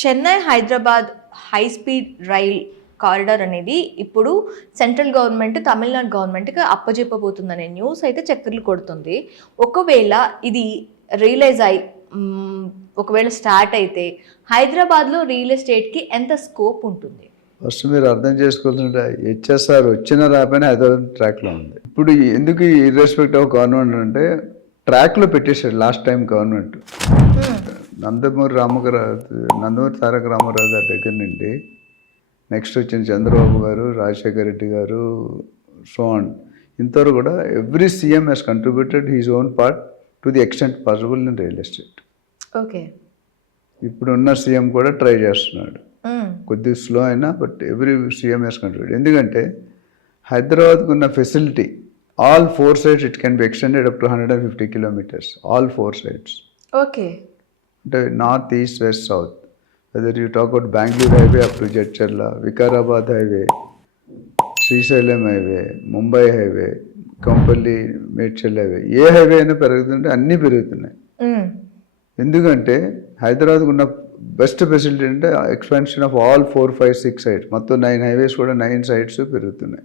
Chennai Hyderabad high speed rail corridor అనేది ఇప్పుడు central government Tamil Nadu గవర్నమెంట్కి అప్పజెప్పబోతుందనే న్యూస్ అయితే చక్కర్లు కొడుతుంది. ఒకవేళ ఇది రియలైజ్ అయి ఒకవేళ స్టార్ట్ అయితే హైదరాబాద్లో రియల్ ఎస్టేట్కి ఎంత స్కోప్ ఉంటుంది? ఫస్ట్ మీరు అర్థం చేసుకోవాల్సింటే హెచ్ఎస్ఆర్ వచ్చిన రాపైన హైదరాబాద్ ట్రాక్లో ఉంది. ఇప్పుడు ఎందుకు ఇర్రెస్పెక్ట్ ఆఫ్ గవర్నమెంట్ అంటే ట్రాక్లో పెట్టేశాడు last time government. Nandamuri Taraka Ramarao గారి దగ్గర నుండి నెక్స్ట్ వచ్చిన చంద్రబాబు గారు, రాజశేఖర రెడ్డి గారు, సోన్ ఇంతవరకు కూడా every CM has contributed his own part to the extent possible in real estate. Okay, ఇప్పుడున్న సీఎం కూడా ట్రై చేస్తున్నాడు. కొద్దిగా స్లో అయినా but every CM has contributed. ఎందుకంటే హైదరాబాద్కు ఉన్న facility all 4 sides it can be extended up to 150 kilometers all 4 sides. Okay, అంటే north, east, west, south. Whether you talk out Bengaluru highway up to Jadcherla, Vikarabad highway, Srisailam highway, Mumbai highway, Kampalli, Medchal highway, A highway అయినా పెరుగుతుంటే అన్నీ పెరుగుతున్నాయి. ఎందుకంటే హైదరాబాద్కు ఉన్న బెస్ట్ ఫెసిలిటీ అంటే expansion of all 4, 5, 6 sides. మొత్తం 9 highways కూడా 9 sides పెరుగుతున్నాయి.